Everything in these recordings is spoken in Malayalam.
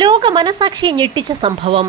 ലോക മനസാക്ഷിയെ ഞെട്ടിച്ച സംഭവം.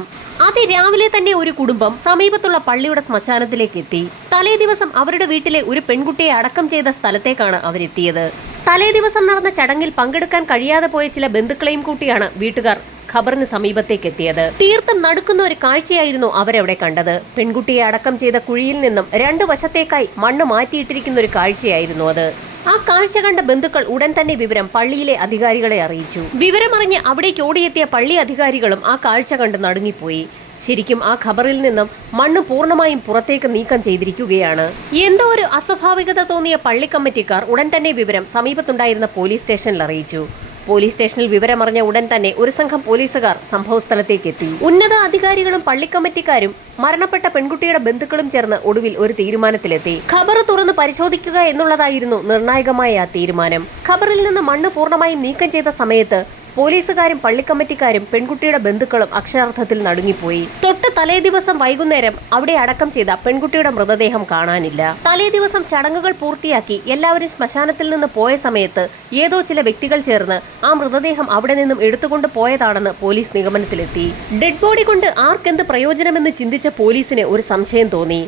അതിരാവിലെ തന്നെ ഒരു കുടുംബം സമീപത്തുള്ള പള്ളിയുടെ ശ്മശാനത്തിലേക്ക് എത്തി. തലേ ദിവസം അവരുടെ വീട്ടിലെ ഒരു പെൺകുട്ടിയെ അടക്കം ചെയ്ത സ്ഥലത്തേക്കാണ് അവരെത്തിയത്. തലേ ദിവസം നടന്ന ചടങ്ങിൽ പങ്കെടുക്കാൻ കഴിയാതെ പോയ ചില ബന്ധുക്കളെയും കൂട്ടിയാണ് വീട്ടുകാർ ഖബറിന് സമീപത്തേക്ക് എത്തിയത്. തീർത്തും നടുക്കുന്ന ഒരു കാഴ്ചയായിരുന്നു അവരവിടെ കണ്ടത്. പെൺകുട്ടിയെ അടക്കം ചെയ്ത കുഴിയിൽ നിന്നും രണ്ടു വശത്തേക്കായി മണ്ണ് മാറ്റിയിട്ടിരിക്കുന്ന ഒരു കാഴ്ചയായിരുന്നു അത്. ആ കാഴ്ച കണ്ട ബന്ധുക്കൾ ഉടൻ തന്നെ വിവരം പള്ളിയിലെ അധികാരികളെ അറിയിച്ചു. വിവരമറിഞ്ഞ് അവിടേക്ക് ഓടിയെത്തിയ പള്ളി അധികാരികളും ആ കാഴ്ച കണ്ട് നടുങ്ങിപ്പോയി. ശരിക്കും ആ ഖബറിൽ നിന്നും മണ്ണ് പൂർണ്ണമായും പുറത്തേക്ക് നീക്കം ചെയ്തിരിക്കുകയാണ്. എന്തോ ഒരു അസ്വാഭാവികത തോന്നിയ പള്ളി കമ്മിറ്റിക്കാർ ഉടൻ തന്നെ വിവരം സമീപത്തുണ്ടായിരുന്ന പോലീസ് സ്റ്റേഷനിൽ അറിയിച്ചു. പോലീസ് സ്റ്റേഷനിൽ വിവരമറിഞ്ഞ ഉടൻ തന്നെ ഒരു സംഘം പോലീസുകാർ സംഭവസ്ഥലത്തേക്ക് എത്തി. ഉന്നത അധികാരികളും പള്ളിക്കമ്മിറ്റിക്കാരും മരണപ്പെട്ട പെൺകുട്ടിയുടെ ബന്ധുക്കളും ചേർന്ന് ഒടുവിൽ ഒരു തീരുമാനത്തിലെത്തി. ഖബർ തുറന്ന് പരിശോധിക്കുക എന്നുള്ളതായിരുന്നു നിർണായകമായ ആ തീരുമാനം. ഖബറിൽ നിന്ന് മണ്ണ് പൂർണ്ണമായും നീക്കം ചെയ്ത സമയത്ത് പോലീസുകാരും പള്ളിക്കമ്മിറ്റിക്കാരും പെൺകുട്ടിയുടെ ബന്ധുക്കളും അക്ഷരാർത്ഥത്തിൽ നടുങ്ങിപ്പോയി. തൊട്ട് തലേ ദിവസം വൈകുന്നേരം അവിടെ അടക്കം ചെയ്ത പെൺകുട്ടിയുടെ മൃതദേഹം കാണാനില്ല. തലേ ദിവസം ചടങ്ങുകൾ പൂർത്തിയാക്കി എല്ലാവരും ശ്മശാനത്തിൽ നിന്ന് പോയ സമയത്ത് ഏതോ ചില വ്യക്തികൾ ചേർന്ന് ആ മൃതദേഹം അവിടെ നിന്നും എടുത്തുകൊണ്ട് പോയതാണെന്ന് പോലീസ് നിഗമനത്തിലെത്തി. ഡെഡ് ബോഡി കൊണ്ട് ആർക്കെന്ത് പ്രയോജനമെന്ന് ചിന്തിച്ച പോലീസിന് ഒരു സംശയം തോന്നി.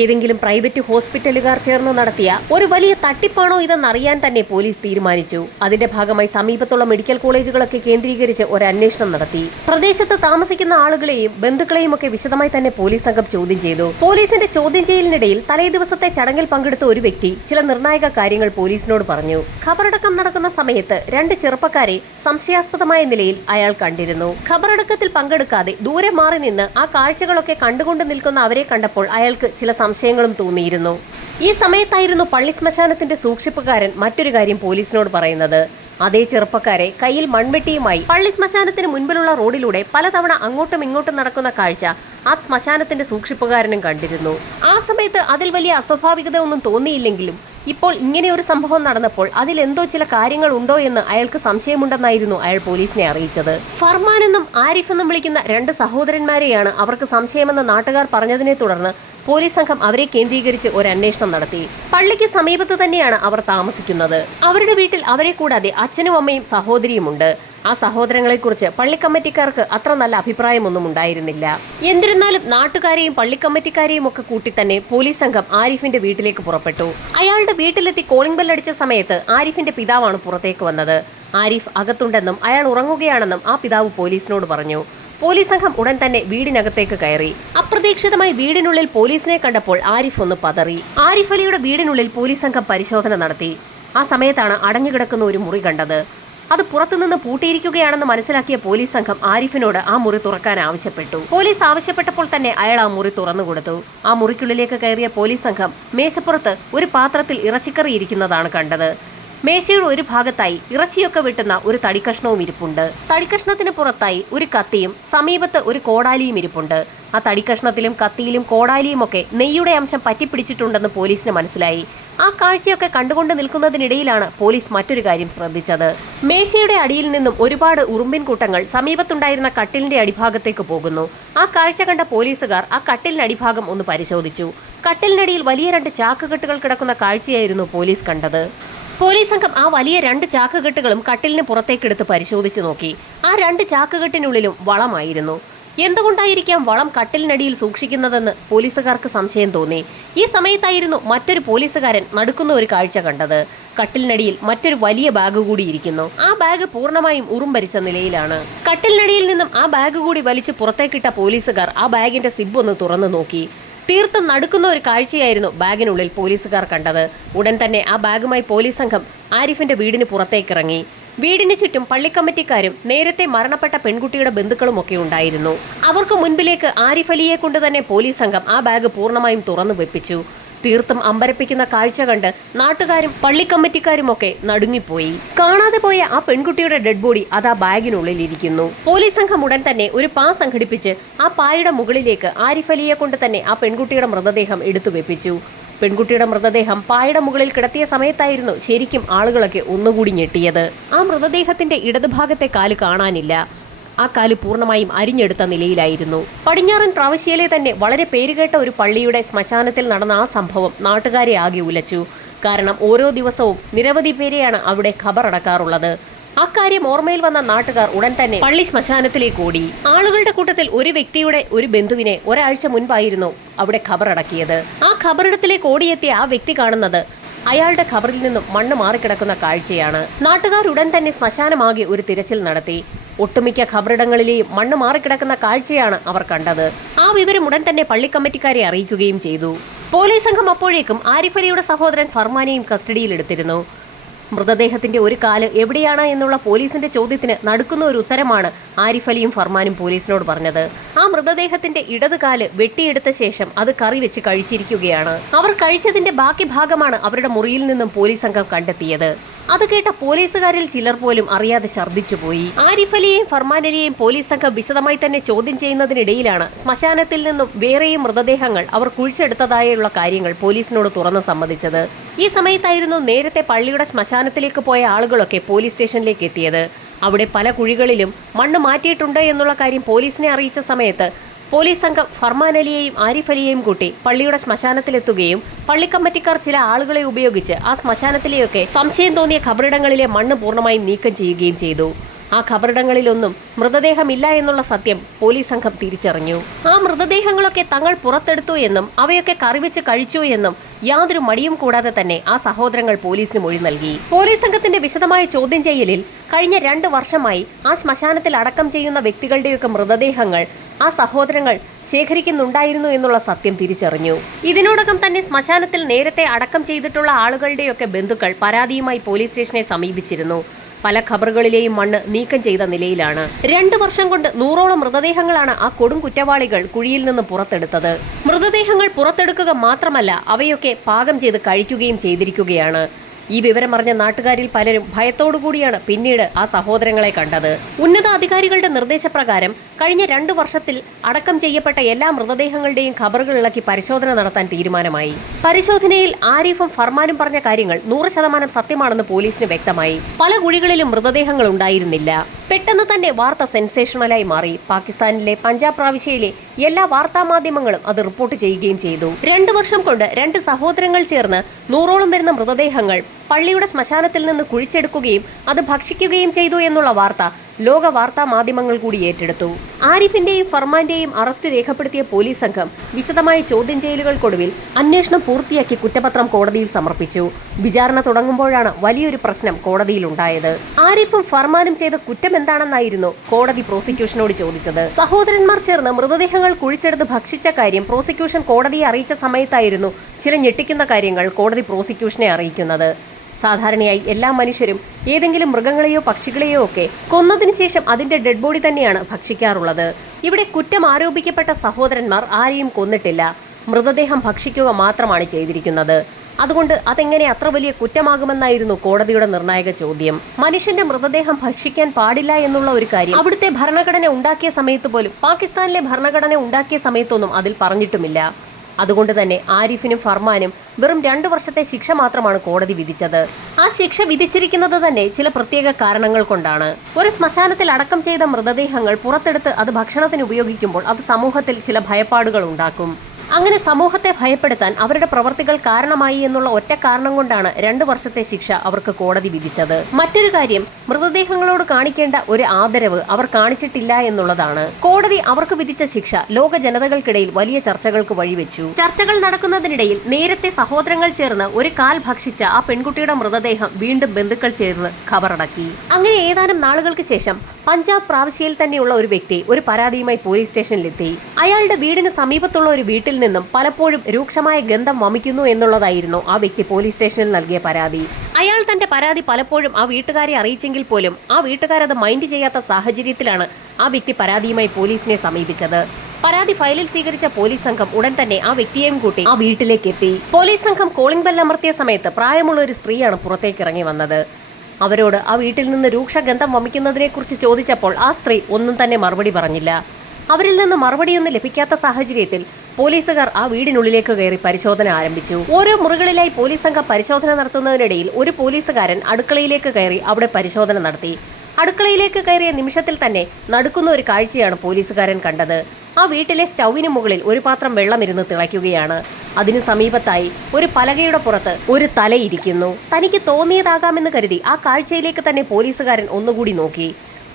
ഏതെങ്കിലും പ്രൈവറ്റ് ഹോസ്പിറ്റലുകാർ ചേർന്ന് നടത്തിയ ഒരു വലിയ തട്ടിപ്പാണോ ഇതെന്നറിയാൻ തന്നെ പോലീസ് തീരുമാനിച്ചു. അതിന്റെ ഭാഗമായി സമീപത്തുള്ള മെഡിക്കൽ കോളേജുകളൊക്കെ കേന്ദ്രീകരിച്ച് ഒരു അന്വേഷണം നടത്തി. പ്രദേശത്ത് താമസിക്കുന്ന ആളുകളെയും ബന്ധുക്കളെയും ഒക്കെ വിശദമായി തന്നെ പോലീസ് സംഘം ചോദ്യം ചെയ്തു. പോലീസിന്റെ ചോദ്യം ചെയ്യലിനിടയിൽ തലേ ദിവസത്തെ ചടങ്ങിൽ പങ്കെടുത്ത ഒരു വ്യക്തി ചില നിർണായക കാര്യങ്ങൾ പോലീസിനോട് പറഞ്ഞു. ഖബറടക്കം നടക്കുന്ന സമയത്ത് രണ്ട് ചെറുപ്പക്കാരെ സംശയാസ്പദമായ നിലയിൽ അയാൾ കണ്ടിരുന്നു. ഖബറടക്കത്തിൽ പങ്കെടുക്കാതെ ദൂരെ മാറി നിന്ന് ആ കാഴ്ചകളൊക്കെ കണ്ടുകൊണ്ട് നിൽക്കുന്ന അവരെ കണ്ടപ്പോൾ അയാൾക്ക് ചില സംശയങ്ങളും തോന്നിയിരുന്നു. ഈ സമയത്തായിരുന്നു പള്ളി ശ്മശാനത്തിന്റെ സൂക്ഷിപ്പുകാരൻ മറ്റൊരു കാര്യം പോലീസിനോട് പറയുന്നത്. അതേ ചെറുപ്പക്കാരെ കയ്യിൽ മൺവെട്ടിയുമായി പള്ളി ശ്മശാനത്തിന് മുൻപിലുള്ള റോഡിലൂടെ പലതവണ അങ്ങോട്ടും ഇങ്ങോട്ടും നടക്കുന്ന കാഴ്ച ആ ശ്മശാനത്തിന്റെ സൂക്ഷിപ്പുകാരനും കണ്ടിരുന്നു. ആ സമയത്ത് അതിൽ വലിയ അസ്വാഭാവികത ഒന്നും തോന്നിയില്ലെങ്കിലും ഇപ്പോൾ ഇങ്ങനെ ഒരു സംഭവം നടന്നപ്പോൾ അതിലെന്തോ ചില കാര്യങ്ങൾ ഉണ്ടോ എന്ന് അയാൾക്ക് സംശയമുണ്ടെന്നായിരുന്നു അയാൾ പോലീസിനെ അറിയിച്ചത്. ഫർമാൻ എന്നും ആരിഫ് എന്നും വിളിക്കുന്ന രണ്ട് സഹോദരന്മാരെയാണ് അവർക്ക് സംശയമെന്ന് നാട്ടുകാർ പറഞ്ഞതിനെ തുടർന്ന് പോലീസ് സംഘം അവരെ കേന്ദ്രീകരിച്ച് ഒരു അന്വേഷണം നടത്തി. പള്ളിക്ക് സമീപത്ത് തന്നെയാണ് അവർ താമസിക്കുന്നത്. അവരുടെ വീട്ടിൽ അവരെ കൂടാതെ അച്ഛനും അമ്മയും സഹോദരിയുമുണ്ട്. ആ സഹോദരങ്ങളെക്കുറിച്ച് പള്ളിക്കമ്മിറ്റിക്കാർക്ക് അത്ര നല്ല അഭിപ്രായമൊന്നും ഉണ്ടായിരുന്നില്ല. എന്നിരുന്നാലും നാട്ടുകാരെയും പള്ളിക്കമ്മിറ്റിക്കാരെയും ഒക്കെ കൂട്ടി തന്നെ പോലീസ് സംഘം ആരിഫിന്റെ വീട്ടിലേക്ക് പുറപ്പെട്ടു. അയാളുടെ വീട്ടിലെത്തി കോളിംഗ് ബെൽ അടിച്ച സമയത്ത് ആരിഫിന്റെ പിതാവാണ് പുറത്തേക്ക് വന്നത്. ആരിഫ് അകത്തുണ്ടെന്നും അയാൾ ഉറങ്ങുകയാണെന്നും ആ പിതാവ് പോലീസിനോട് പറഞ്ഞു. പോലീസ് സംഘം ഉടൻ തന്നെ വീടിനകത്തേക്ക് കയറി. അപ്രതീക്ഷിതമായി വീടിനുള്ളിൽ പോലീസിനെ കണ്ടപ്പോൾ ആരിഫ് ഒന്ന് പതറി. ആരിഫ് അലിയുടെ വീടിനുള്ളിൽ പോലീസ് സംഘം പരിശോധന നടത്തി. ആ സമയത്താണ് അടഞ്ഞുകിടക്കുന്ന ഒരു മുറി കണ്ടത്. അത് പുറത്തുനിന്ന് പൂട്ടിയിരിക്കുകയാണെന്ന് മനസ്സിലാക്കിയ പോലീസ് സംഘം ആരിഫിനോട് ആ മുറി തുറക്കാൻ ആവശ്യപ്പെട്ടു. പോലീസ് ആവശ്യപ്പെട്ടപ്പോൾ തന്നെ അയാൾ ആ മുറി തുറന്നു കൊടുത്തു. ആ മുറിക്കുള്ളിലേക്ക് കയറിയ പോലീസ് സംഘം മേശപ്പുറത്ത് ഒരു പാത്രത്തിൽ ഇറച്ചിക്കറി ഇരിക്കുന്നതാണ് കണ്ടത്. മേശയുടെ ഒരു ഭാഗത്തായി ഇറച്ചിയൊക്കെ വെട്ടുന്ന ഒരു തടിക്കഷ്ണവും ഇരിപ്പുണ്ട്. തടിക്കഷ്ണത്തിന് പുറത്തായി ഒരു കത്തിയും സമീപത്ത് ഒരു കോടാലിയും ഇരിപ്പുണ്ട്. ആ തടിക്കഷ്ണത്തിലും കത്തിയിലും കോടാലിയും ഒക്കെ നെയ്യുടെ അംശം പറ്റിപ്പിടിച്ചിട്ടുണ്ടെന്ന് പോലീസിന് മനസ്സിലായി. ആ കാഴ്ചയൊക്കെ കണ്ടുകൊണ്ട് നിൽക്കുന്നതിനിടയിലാണ് പോലീസ് മറ്റൊരു കാര്യം ശ്രദ്ധിച്ചത്. മേശയുടെ അടിയിൽ നിന്നും ഒരുപാട് ഉറുമ്പിൻ കൂട്ടങ്ങൾ സമീപത്തുണ്ടായിരുന്ന കട്ടിലിന്റെ അടിഭാഗത്തേക്ക് പോകുന്നു. ആ കാഴ്ച കണ്ട പോലീസുകാർ ആ കട്ടിലിന്റെ അടിഭാഗം ഒന്ന് പരിശോധിച്ചു. കട്ടിലിനടിയിൽ വലിയ രണ്ട് ചാക്കുകെട്ടുകൾ കിടക്കുന്ന കാഴ്ചയായിരുന്നു പോലീസ് കണ്ടത്. പോലീസ് സംഘം ആ വലിയ രണ്ട് ചാക്കുകെട്ടുകളും കട്ടിലിന് പുറത്തേക്കെടുത്ത് പരിശോധിച്ചു നോക്കി. ആ രണ്ട് ചാക്കുകെട്ടിനുള്ളിലും വളമായിരുന്നു. എന്തുകൊണ്ടായിരിക്കാം വളം കട്ടിലിനടിയിൽ സൂക്ഷിക്കുന്നതെന്ന് പോലീസുകാർക്ക് സംശയം തോന്നി. ഈ സമയത്തായിരുന്നു മറ്റൊരു പോലീസുകാരൻ നടുക്കുന്ന ഒരു കാഴ്ച കണ്ടത്. കട്ടിലിനടിയിൽ മറ്റൊരു വലിയ ബാഗ് കൂടി ഇരിക്കുന്നു. ആ ബാഗ് പൂർണ്ണമായും ഉറുമ്പരിച്ച നിലയിലാണ്. കട്ടിലിനടിയിൽ നിന്നും ആ ബാഗ് കൂടി വലിച്ച് പുറത്തേക്കിട്ട പോലീസുകാർ ആ ബാഗിന്റെ സിബ് ഒന്ന് തുറന്നു നോക്കി. തീർത്തും നടുക്കുന്ന ഒരു കാഴ്ചയായിരുന്നു ബാഗിനുള്ളിൽ പോലീസുകാർ കണ്ടത്. ഉടൻ തന്നെ ആ ബാഗുമായി പോലീസ് സംഘം ആരിഫിന്റെ വീടിന് പുറത്തേക്കിറങ്ങി. വീടിന് ചുറ്റും പള്ളിക്കമ്മിറ്റിക്കാരും നേരത്തെ മരണപ്പെട്ട പെൺകുട്ടിയുടെ ബന്ധുക്കളും ഒക്കെ ഉണ്ടായിരുന്നു. അവർക്ക് മുൻപിലേക്ക് ആരിഫ് അലിയെ കൊണ്ട് തന്നെ പോലീസ് സംഘം ആ ബാഗ് പൂർണ്ണമായും തുറന്നു വെപ്പിച്ചു. തീർത്തും അമ്പരപ്പിക്കുന്ന കാഴ്ച കണ്ട് നാട്ടുകാരും പള്ളിക്കമ്മിറ്റിക്കാരും ഒക്കെ നടുങ്ങിപ്പോയി. കാണാതെ പോയ ആ പെൺകുട്ടിയുടെ ഡെഡ് ബോഡി അതാ ബാഗിനുള്ളിൽ ഇരിക്കുന്നു. പോലീസ് സംഘം ഉടൻ തന്നെ ഒരു പാ സംഘടിപ്പിച്ച് ആ പായുടെ മുകളിലേക്ക് ആരിഫ് അലിയെ കൊണ്ട് തന്നെ ആ പെൺകുട്ടിയുടെ മൃതദേഹം എടുത്തു വെപ്പിച്ചു. പെൺകുട്ടിയുടെ മൃതദേഹം പായുടെ മുകളിൽ കിടത്തിയ സമയത്തായിരുന്നു ശരിക്കും ആളുകളൊക്കെ ഒന്നുകൂടി ഞെട്ടിയത്. ആ മൃതദേഹത്തിന്റെ ഇടതുഭാഗത്തെ കാല് കാണാനില്ല. ആ കാല് പൂർണ്ണമായും അരിഞ്ഞെടുത്ത നിലയിലായിരുന്നു. പടിഞ്ഞാറൻ പ്രവിശ്യയിലെ തന്നെ വളരെ പേരുകേട്ട ഒരു പള്ളിയുടെ ശ്മശാനത്തിൽ നടന്ന ആ സംഭവം നാട്ടുകാരെ ആകെ ഉലച്ചു. കാരണം ഓരോ ദിവസവും നിരവധി പേരെയാണ് അവിടെ ഖബറടക്കാറുള്ളത്. അക്കാര്യം ഓർമ്മയിൽ വന്ന നാട്ടുകാർ ഉടൻ തന്നെ പള്ളി ശ്മശാനത്തിലേക്ക് ഓടി. ആളുകളുടെ കൂട്ടത്തിൽ ഒരു വ്യക്തിയുടെ ഒരു ബന്ധുവിനെ ഒരാഴ്ച മുൻപായിരുന്നു അവിടെ ഖബറടക്കിയത്. ആ ഖബറിടത്തിലേക്ക് ഓടിയെത്തിയ ആ വ്യക്തി കാണുന്നത് അയാളുടെ ഖബറിൽ നിന്നും മണ്ണ് മാറിക്കിടക്കുന്ന കാഴ്ചയാണ്. നാട്ടുകാർ ഉടൻ തന്നെ ശ്മശാനമാകെ ഒരു തിരച്ചിൽ നടത്തി. ഒട്ടുമിക്ക ഖബറിടങ്ങളിലെയും മണ്ണ് മാറിക്കിടക്കുന്ന കാഴ്ചയാണ് അവർ കണ്ടത്. ആ വിവരം ഉടൻ തന്നെ പള്ളി കമ്മിറ്റിക്കാരെ അറിയിക്കുകയും ചെയ്തു. പോലീസ് സംഘം അപ്പോഴേക്കും ആരിഫ് അലിയുടെ സഹോദരൻ ഫർമാനെയും കസ്റ്റഡിയിലെടുത്തിരുന്നു. മൃതദേഹത്തിന്റെ ഒരു കാല് എവിടെയാണ് എന്നുള്ള പോലീസിന്റെ ചോദ്യത്തിന് നടുക്കുന്ന ഒരു ഉത്തരമാണ് ആരിഫ് അലിയും ഫർമാനും പോലീസിനോട് പറഞ്ഞത്. ആ മൃതദേഹത്തിന്റെ ഇടത് കാല് വെട്ടിയെടുത്ത ശേഷം അത് കറി വെച്ച് കഴിച്ചിരിക്കുകയാണ്. അവർ കഴിച്ചതിന്റെ ബാക്കി ഭാഗമാണ് അവരുടെ മുറിയിൽ നിന്നും പോലീസ് സംഘം കണ്ടെത്തിയത്. അത് കേട്ട പോലീസുകാരിൽ ചിലർ പോലും അറിയാതെ ഛർദ്ദിച്ചുപോയി. ആരിഫ് അലിയെയും ഫർമാൻ അലിയെയും പോലീസ് സംഘം വിശദമായി തന്നെ ചോദ്യം ചെയ്യുന്നതിനിടയിലാണ് ശ്മശാനത്തിൽ നിന്നും വേറെയും മൃതദേഹങ്ങൾ അവർ കുഴിച്ചെടുത്തതായുള്ള കാര്യങ്ങൾ പോലീസിനോട് തുറന്ന് സമ്മതിച്ചത്. ഈ സമയത്തായിരുന്നു നേരത്തെ പള്ളിയുടെ ശ്മശാനത്തിലേക്ക് പോയ ആളുകളൊക്കെ പോലീസ് സ്റ്റേഷനിലേക്ക് എത്തിയത്. അവിടെ പല കുഴികളിലും മണ്ണ് മാറ്റിയിട്ടുണ്ട് എന്നുള്ള കാര്യം പോലീസിനെ അറിയിച്ച സമയത്ത് പോലീസ് സംഘം ഫർമാൻ അലിയെയും ആരിഫ് അലിയെയും കൂട്ടി പള്ളിയുടെ ശ്മശാനത്തിലെത്തുകയും പള്ളി കമ്മിറ്റിക്കാർ ചില ആളുകളെ ഉപയോഗിച്ച് ആ ശ്മശാനത്തിലെയൊക്കെ സംശയം തോന്നിയ ഖബറിടങ്ങളിലെ മണ്ണ് പൂർണ്ണമായും നീക്കം ചെയ്യുകയും ചെയ്തു. ആ ഖബറിടങ്ങളിലൊന്നും മൃതദേഹമില്ല എന്നുള്ള സത്യം പോലീസ് സംഘം തിരിച്ചറിഞ്ഞു. ആ മൃതദേഹങ്ങളൊക്കെ തങ്ങൾ പുറത്തെടുത്തു എന്നും അവയൊക്കെ കറിവെച്ച് കഴിച്ചു എന്നും യാതൊരു മടിയും കൂടാതെ തന്നെ ആ സഹോദരങ്ങൾ പോലീസിന് മൊഴി നൽകി. പോലീസ് സംഘത്തിന്റെ വിശദമായ ചോദ്യം ചെയ്യലിൽ കഴിഞ്ഞ 2 വർഷമായി ആ ശ്മശാനത്തിൽ അടക്കം ചെയ്യുന്ന വ്യക്തികളുടെയൊക്കെ മൃതദേഹങ്ങൾ ആ സഹോദരങ്ങൾ ശേഖരിക്കുന്നുണ്ടായിരുന്നു എന്നുള്ള സത്യം തിരിച്ചറിഞ്ഞു. ഇതിനോടകം തന്നെ ശ്മശാനത്തിൽ നേരത്തെ അടക്കം ചെയ്തിട്ടുള്ള ആളുകളുടെയൊക്കെ ബന്ധുക്കൾ പരാതിയുമായി പോലീസ് സ്റ്റേഷനെ സമീപിച്ചിരുന്നു. പല ഖബറുകളിലെയും മണ്ണ് നീക്കം ചെയ്ത നിലയിലാണ്. 2 വർഷം കൊണ്ട് 100ഓളം മൃതദേഹങ്ങളാണ് ആ കൊടും കുറ്റവാളികൾ കുഴിയിൽ നിന്ന് പുറത്തെടുത്തത്. മൃതദേഹങ്ങൾ പുറത്തെടുക്കുക മാത്രമല്ല, അവയൊക്കെ പാകം ചെയ്ത് കഴിക്കുകയും ചെയ്തിരിക്കുകയാണ്. ഈ വിവരമറിഞ്ഞ നാട്ടുകാരിൽ പലരും ഭയത്തോടുകൂടിയാണ് പിന്നീട് ആ സഹോദരങ്ങളെ കണ്ടത്. ഉന്നത അധികാരികളുടെ നിർദ്ദേശപ്രകാരം കഴിഞ്ഞ 2 വർഷത്തിൽ അടക്കം ചെയ്യപ്പെട്ട എല്ലാ മൃതദേഹങ്ങളുടെയും ഖബറുകൾ ഇളക്കി പരിശോധന നടത്താൻ തീരുമാനമായി. പരിശോധനയിൽ ആരിഫും ഫർമാനും പറഞ്ഞ കാര്യങ്ങൾ 100% സത്യമാണെന്ന് പോലീസിന് വ്യക്തമായി. പല കുഴികളിലും മൃതദേഹങ്ങൾ ഉണ്ടായിരുന്നില്ല. പെട്ടെന്ന് തന്നെ വാർത്ത സെൻസേഷണലായി മാറി. പാകിസ്ഥാനിലെ പഞ്ചാബ് പ്രവിശ്യയിലെ എല്ലാ വാർത്താ മാധ്യമങ്ങളും അത് റിപ്പോർട്ട് ചെയ്യുകയും ചെയ്തു. 2 വർഷം കൊണ്ട് 2 സഹോദരങ്ങൾ ചേർന്ന് 100ഓളം വരുന്ന മൃതദേഹങ്ങൾ പള്ളിയുടെ ശ്മശാനത്തിൽ നിന്ന് കുഴിച്ചെടുക്കുകയും അത് ഭക്ഷിക്കുകയും ചെയ്തു എന്നുള്ള വാർത്ത ലോക വാർത്താ മാധ്യമങ്ങൾ കൂടി ഏറ്റെടുത്തു. ആരിഫിന്റെയും ഫർമാന്റെയും അറസ്റ്റ് രേഖപ്പെടുത്തിയ പോലീസ് സംഘം വിശദമായ ചോദ്യം ചെയ്യലുകൾക്കൊടുവിൽ അന്വേഷണം പൂർത്തിയാക്കി കുറ്റപത്രം കോടതിയിൽ സമർപ്പിച്ചു. വിചാരണ തുടങ്ങുമ്പോഴാണ് വലിയൊരു പ്രശ്നം കോടതിയിലുണ്ടായത്. ആരിഫും ഫർമാനും ചെയ്ത കുറ്റം എന്താണെന്നായിരുന്നു കോടതി പ്രോസിക്യൂഷനോട് ചോദിച്ചത്. സഹോദരന്മാർ ചേർന്ന് മൃതദേഹങ്ങൾ കുഴിച്ചെടുത്ത് ഭക്ഷിച്ച കാര്യം പ്രോസിക്യൂഷൻ കോടതിയെ അറിയിച്ച സമയത്തായിരുന്നു ചില ഞെട്ടിക്കുന്ന കാര്യങ്ങൾ കോടതി പ്രോസിക്യൂഷനെ അറിയിക്കുന്നത്. സാധാരണയായി എല്ലാ മനുഷ്യരും ഏതെങ്കിലും മൃഗങ്ങളെയോ പക്ഷികളെയോ ഒക്കെ കൊന്നതിന് ശേഷം അതിന്റെ ഡെഡ് ബോഡി തന്നെയാണ് ഭക്ഷിക്കാറുള്ളത്. ഇവിടെ കുറ്റം ആരോപിക്കപ്പെട്ട സഹോദരന്മാർ ആരെയും കൊന്നിട്ടില്ല, മൃതദേഹം ഭക്ഷിക്കുക മാത്രമാണ് ചെയ്തിരിക്കുന്നത്. അതുകൊണ്ട് അതെങ്ങനെ അത്ര വലിയ കുറ്റമാകുമെന്നായിരുന്നു കോടതിയുടെ നിർണായക ചോദ്യം. മനുഷ്യന്റെ മൃതദേഹം ഭക്ഷിക്കാൻ പാടില്ല എന്നുള്ള ഒരു കാര്യം അവിടുത്തെ ഭരണഘടന ഉണ്ടാക്കിയ സമയത്ത് പോലും, പാകിസ്ഥാനിലെ ഭരണഘടന ഉണ്ടാക്കിയ സമയത്തൊന്നും അതിൽ പറഞ്ഞിട്ടുമില്ല. അതുകൊണ്ട് തന്നെ ആരിഫിനും ഫർമാനും വെറും 2 വർഷത്തെ ശിക്ഷ മാത്രമാണ് കോടതി വിധിച്ചത്. ആ ശിക്ഷ വിധിച്ചിരിക്കുന്നത് തന്നെ ചില പ്രത്യേക കാരണങ്ങൾ കൊണ്ടാണ്. ഒരു ശ്മശാനത്തിൽ അടക്കം ചെയ്ത മൃതദേഹങ്ങൾ പുറത്തെടുത്ത് അത് ഭക്ഷണത്തിന് ഉപയോഗിക്കുമ്പോൾ അത് സമൂഹത്തിൽ ചില ഭയപ്പാടുകൾ ഉണ്ടാക്കും. അങ്ങനെ സമൂഹത്തെ ഭയപ്പെടുത്താൻ അവരുടെ പ്രവർത്തികൾ കാരണമായി എന്നുള്ള ഒറ്റ കാരണം കൊണ്ടാണ് 2 വർഷത്തെ ശിക്ഷ അവർക്ക് കോടതി വിധിച്ചത്. മറ്റൊരു കാര്യം, മൃതദേഹങ്ങളോട് കാണിക്കേണ്ട ഒരു ആദരവ് അവർ കാണിച്ചിട്ടില്ല എന്നുള്ളതാണ്. കോടതി അവർക്ക് വിധിച്ച ശിക്ഷ ലോക ജനതകൾക്കിടയിൽ വലിയ ചർച്ചകൾക്ക് വഴിവെച്ചു. ചർച്ചകൾ നടക്കുന്നതിനിടയിൽ നേരത്തെ സഹോദരങ്ങൾ ചേർന്ന് ഒരു കാൽ ഭക്ഷിച്ച ആ പെൺകുട്ടിയുടെ മൃതദേഹം വീണ്ടും ബന്ധുക്കൾ ചേർന്ന് ഖബറടക്കി. അങ്ങനെ ഏതാനും നാളുകൾക്ക് ശേഷം പഞ്ചാബ് പ്രവിശ്യയിൽ തന്നെയുള്ള ഒരു വ്യക്തി ഒരു പരാതിയുമായി പോലീസ് സ്റ്റേഷനിലെത്തി. അയാളുടെ വീടിന് സമീപത്തുള്ള ഒരു വീട്ടിൽ നിന്നും പലപ്പോഴും രൂക്ഷമായ ഗന്ധം വമിക്കുന്നു എന്നുള്ളതായിരുന്നു ആ വ്യക്തി പോലീസ് സ്റ്റേഷനിൽ നൽകിയ പരാതി. അയാൾ തന്റെ പരാതി പലപ്പോഴും ആ വീട്ടുകാരെ അറിയിച്ചെങ്കിൽ പോലും ആ വീട്ടുകാരത് മൈൻഡ് ചെയ്യാത്ത സാഹചര്യത്തിലാണ് ആ വ്യക്തി പരാതിയുമായി പോലീസിനെ സമീപിച്ചത്. പരാതി ഫയലിൽ സ്വീകരിച്ച പോലീസ് സംഘം ഉടൻ തന്നെ ആ വ്യക്തിയെയും കൂട്ടി ആ വീട്ടിലേക്ക് എത്തി. പോലീസ് സംഘം കോളിംഗ് ബെൽ അമർത്തിയ സമയത്ത് പ്രായമുള്ള ഒരു സ്ത്രീയാണ് പുറത്തേക്ക് ഇറങ്ങി വന്നത്. അവരോട് ആ വീട്ടിൽ നിന്ന് രൂക്ഷഗന്ധം വമിക്കുന്നതിനെ കുറിച്ച് ചോദിച്ചപ്പോൾ ആ സ്ത്രീ ഒന്നും തന്നെ മറുപടി പറഞ്ഞില്ല. അവരിൽ നിന്ന് മറുപടിയൊന്നും ലഭിക്കാത്ത സാഹചര്യത്തിൽ പോലീസുകാർ ആ വീടിനുള്ളിലേക്ക് കയറി പരിശോധന ആരംഭിച്ചു. ഓരോ മുറികളിലായി പോലീസ് സംഘം പരിശോധന നടത്തുന്നതിനിടയിൽ ഒരു പോലീസുകാരൻ അടുക്കളയിലേക്ക് കയറി അവിടെ പരിശോധന നടത്തി. അടുക്കളയിലേക്ക് കയറിയ നിമിഷത്തിൽ തന്നെ നടുക്കുന്ന ഒരു കാഴ്ചയാണ് പോലീസുകാരൻ കണ്ടത്. ആ വീട്ടിലെ സ്റ്റൗവിന് മുകളിൽ ഒരു പാത്രം വെള്ളമിരുന്ന് തിളയ്ക്കുകയാണ്. അതിനു സമീപത്തായി ഒരു പലകയുടെ പുറത്ത് ഒരു തലയിരിക്കുന്നു. തനിക്ക് തോന്നിയതാകാമെന്ന് കരുതി ആ കാഴ്ചയിലേക്ക് തന്നെ പോലീസുകാരൻ ഒന്നുകൂടി നോക്കി.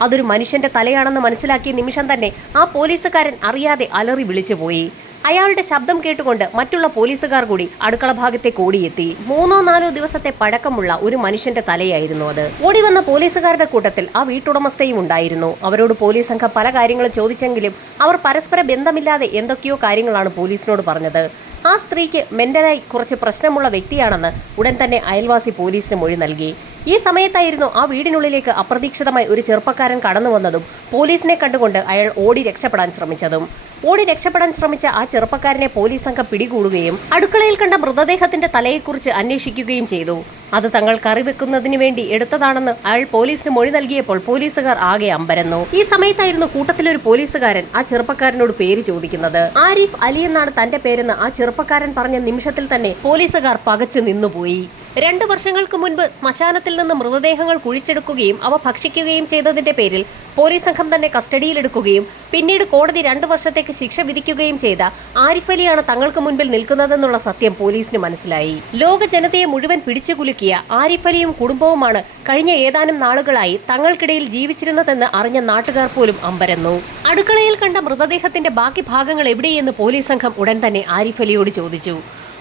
അതൊരു മനുഷ്യന്റെ തലയാണെന്ന് മനസ്സിലാക്കിയ നിമിഷം തന്നെ ആ പോലീസുകാരൻ അറിയാതെ അലറി വിളിച്ചുപോയി. അയാളുടെ ശബ്ദം കേട്ടുകൊണ്ട് മറ്റുള്ള പോലീസുകാർ കൂടി അടുക്കള ഭാഗത്തേക്ക് ഓടിയെത്തി. 3-4 ദിവസത്തെ പഴക്കമുള്ള ഒരു മനുഷ്യന്റെ തലയായിരുന്നു അത്. ഓടി വന്ന പോലീസുകാരുടെ കൂട്ടത്തിൽ ആ വീട്ടുടമസ്ഥയും ഉണ്ടായിരുന്നു. അവരോട് പോലീസ് സംഘം പല കാര്യങ്ങളും ചോദിച്ചെങ്കിലും അവർ പരസ്പര ബന്ധമില്ലാതെ എന്തൊക്കെയോ കാര്യങ്ങളാണ് പോലീസിനോട് പറഞ്ഞത്. ആ സ്ത്രീക്ക് മെന്റലായി കുറച്ച് പ്രശ്നമുള്ള വ്യക്തിയാണെന്ന് ഉടൻ തന്നെ അയൽവാസി പോലീസിന് മൊഴി നൽകി. ഈ സമയത്തായിരുന്നു ആ വീടിനുള്ളിലേക്ക് അപ്രതീക്ഷിതമായി ഒരു ചെറുപ്പക്കാരൻ കടന്നു വന്നതും പോലീസിനെ കണ്ടുകൊണ്ട് അയാൾ ഓടി രക്ഷപ്പെടാൻ ശ്രമിച്ചതും. ഓടി രക്ഷപ്പെടാൻ ശ്രമിച്ച ആ ചെറുപ്പക്കാരനെ പോലീസ് സംഘം പിടികൂടുകയും അടുക്കളയിൽ കണ്ട മൃതദേഹത്തിന്റെ തലയെക്കുറിച്ച് അന്വേഷിക്കുകയും ചെയ്തു. അത് തങ്ങൾ കറി വെക്കുന്നതിന് വേണ്ടി എടുത്തതാണെന്ന് അയാൾ പോലീസിന് മൊഴി നൽകിയപ്പോൾ പോലീസുകാർ ആകെ അമ്പരന്നു. ഈ സമയത്തായിരുന്നു കൂട്ടത്തിലൊരു പോലീസുകാരൻ ആ ചെറുപ്പക്കാരനോട് പേര് ചോദിക്കുന്നത്. ആരിഫ് അലി എന്നാണ് തന്റെ പേരെന്ന് ആ ചെറുപ്പക്കാരൻ പറഞ്ഞ നിമിഷത്തിൽ തന്നെ പോലീസുകാർ പകച്ചു നിന്നുപോയി. 2 വർഷങ്ങൾക്ക് മുൻപ് ശ്മശാനത്തിൽ നിന്ന് മൃതദേഹങ്ങൾ കുഴിച്ചെടുക്കുകയും അവ ഭക്ഷിക്കുകയും ചെയ്തതിന്റെ പേരിൽ പോലീസ് സംഘം തന്നെ കസ്റ്റഡിയിലെടുക്കുകയും പിന്നീട് കോടതി 2 വർഷത്തേക്ക് ശിക്ഷ വിധിക്കുകയും ചെയ്ത ആരിഫ് അലിയാണ് തങ്ങൾക്ക് മുൻപിൽ നിൽക്കുന്നതെന്നുള്ള സത്യം പോലീസിന് മനസ്സിലായി. ലോക ജനതയെ മുഴുവൻ പിടിച്ചുകുലുക്കിയ ആരിഫ് അലിയും കുടുംബവുമാണ് കഴിഞ്ഞ ഏതാനും നാളുകളായി തങ്ങൾക്കിടയിൽ ജീവിച്ചിരുന്നതെന്ന് അറിഞ്ഞ നാട്ടുകാർ പോലും അമ്പരന്നു. അടുക്കളയിൽ കണ്ട മൃതദേഹത്തിന്റെ ബാക്കി ഭാഗങ്ങൾ എവിടെയെന്ന് പോലീസ് സംഘം ഉടൻ തന്നെ ആരിഫ് അലിയോട് ചോദിച്ചു.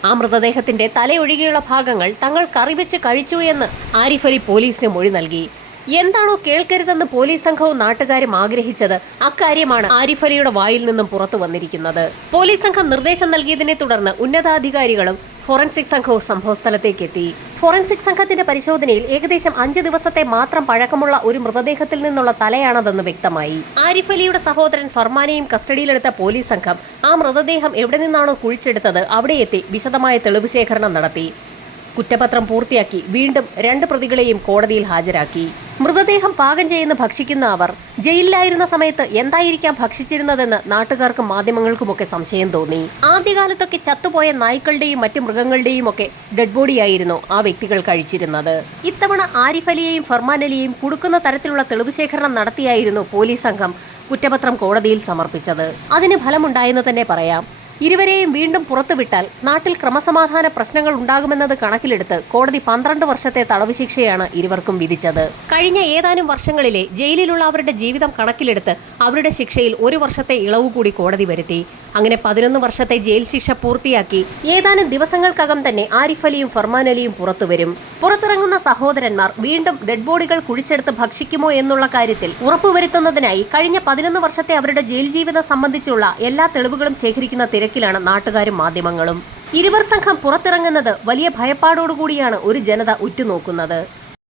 ആ മൃതദേഹത്തിന്റെ തലയൊഴികെയുള്ള ഭാഗങ്ങൾ തങ്ങൾ കറിവെച്ച് കഴിച്ചു എന്ന് ആരിഫ് അലി പോലീസിന് മൊഴി നൽകി. എന്താണോ കേൾക്കരുതെന്ന് പോലീസ് സംഘവും നാട്ടുകാരും ആഗ്രഹിച്ചത് അക്കാര്യമാണ് ആരിഫ് അലിയുടെ വായിൽ നിന്നും പുറത്തു വന്നിരിക്കുന്നത്. പോലീസ് സംഘം നിർദ്ദേശം നൽകിയതിനെ തുടർന്ന് ഉന്നതാധികാരികളും ഫോറൻസിക് സംഘവും സംഭവസ്ഥലത്തേക്ക് എത്തി. ഫോറൻസിക് സംഘത്തിന്റെ പരിശോധനയിൽ ഏകദേശം 5 ദിവസത്തെ മാത്രം പഴക്കമുള്ള ഒരു മൃതദേഹത്തിൽ നിന്നുള്ള തലയാണതെന്ന് വ്യക്തമായി. ആരിഫ് അലിയുടെ സഹോദരൻ ഫർമാനെയും കസ്റ്റഡിയിലെടുത്ത പോലീസ് സംഘം ആ മൃതദേഹം എവിടെ നിന്നാണോ കുഴിച്ചെടുത്തത് അവിടെ എത്തി വിശദമായ തെളിവ് ശേഖരണം നടത്തി. കുറ്റപത്രം പൂർത്തിയാക്കി വീണ്ടും 2 പ്രതികളെയും കോടതിയിൽ ഹാജരാക്കി. മൃതദേഹം പാകം ചെയ്യുന്ന ഭക്ഷിക്കുന്ന അവർ ജയിലിലായിരുന്ന സമയത്ത് എന്തായിരിക്കാം ഭക്ഷിച്ചിരുന്നതെന്ന് നാട്ടുകാർക്കും മാധ്യമങ്ങൾക്കുമൊക്കെ സംശയം തോന്നി. ആദ്യകാലത്തൊക്കെ ചത്തുപോയ നായ്ക്കളുടെയും മറ്റു മൃഗങ്ങളുടെയും ഒക്കെ ഡെഡ് ബോഡിയായിരുന്നു ആ വ്യക്തികൾ കഴിച്ചിരുന്നത്. ഇത്തവണ ആരിഫ് അലിയെയും ഫർമാൻ അലിയെയും കുടുക്കുന്ന തരത്തിലുള്ള തെളിവ് ശേഖരണം നടത്തിയായിരുന്നു പോലീസ് സംഘം കുറ്റപത്രം കോടതിയിൽ സമർപ്പിച്ചത്. അതിന് ഫലമുണ്ടായെന്ന് തന്നെ പറയാം. ഇരുവരെയും വീണ്ടും പുറത്തുവിട്ടാൽ നാട്ടിൽ ക്രമസമാധാന പ്രശ്നങ്ങൾ ഉണ്ടാകുമെന്നത് കണക്കിലെടുത്ത് കോടതി 12 വർഷത്തെ തടവ് ശിക്ഷയാണ് ഇരുവർക്കും വിധിച്ചത്. കഴിഞ്ഞ ഏതാനും വർഷങ്ങളിലെ ജയിലിലുള്ള അവരുടെ ജീവിതം കണക്കിലെടുത്ത് അവരുടെ ശിക്ഷയിൽ 1 വർഷത്തെ ഇളവ് കൂടി കോടതി വരുത്തി. അങ്ങനെ 11 വർഷത്തെ ജയിൽ ശിക്ഷ പൂർത്തിയാക്കി ഏതാനും ദിവസങ്ങൾക്കകം തന്നെ ആരിഫ് അലിയും ഫർമാൻ അലിയും പുറത്തുവരും. പുറത്തിറങ്ങുന്ന സഹോദരന്മാർ വീണ്ടും ഡെഡ് ബോഡികൾ കുഴിച്ചെടുത്ത് ഭക്ഷിക്കുമോ എന്നുള്ള കാര്യത്തിൽ ഉറപ്പുവരുത്തുന്നതിനായി കഴിഞ്ഞ 11 വർഷത്തെ അവരുടെ ജയിൽ ജീവിതം സംബന്ധിച്ചുള്ള എല്ലാ തെളിവുകളും ശേഖരിക്കുന്ന തിരക്കിലാണ് നാട്ടുകാരും മാധ്യമങ്ങളും. ഇരുവർ സംഘം പുറത്തിറങ്ങുന്നത് വലിയ ഭയപ്പാടോടുകൂടിയാണ് ഒരു ജനത ഉറ്റുനോക്കുന്നത്.